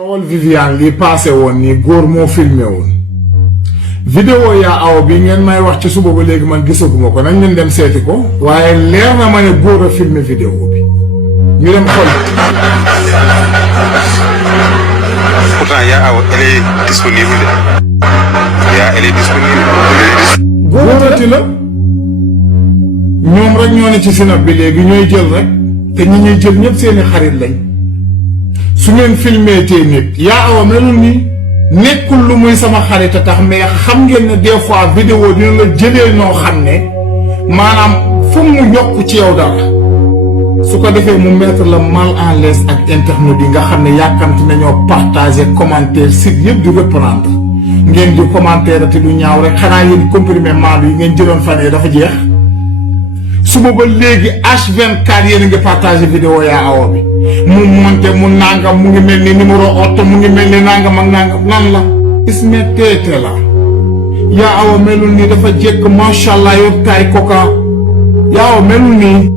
coowal Viviane li passé woon nii góor moo filmé woon vidéo yaa aw bi ngeen may wax ci suba ba léegi man gisaguma ko nañ leen dem seeti ko waaye leer na ma ne góor a filmé vidéo bi ñu dem xool. Pourtant yaa aw elle est disponible elle est disponible. góorati la ñoom rek ñoo ne ci sinab bi léegi ñooy jël rek te ñi ñuy jël ñëpp seeni xarit lañ su ngeen filmé tee nit yaa awa melul nii nekkul lu muy sama xarit a tax mais xam ngeen ne des fois vidéo dina la jëlee noo xam ne maanaam fu mu yokk ci yow dara su ko defee mu mettre la mal en l'aise ak internet yi nga xam ne yàkkamti nañoo partager commentaire site yëpp di reprendre ngeen di commentaire te du ñaaw rek xanaa yéen comprimé maal yi ngeen jëloon fan yii dafa jeex suba ba léegi H24 yéen a ngi partagé vidéo yaa awa bi mu monté mu nangam mu ngi mel ni numéro oto mu ngi mel ni nangam ak nangam lan la isme teete la yaa awa melul nii dafa jekk macha allah yor taay koka yaa awa melul nii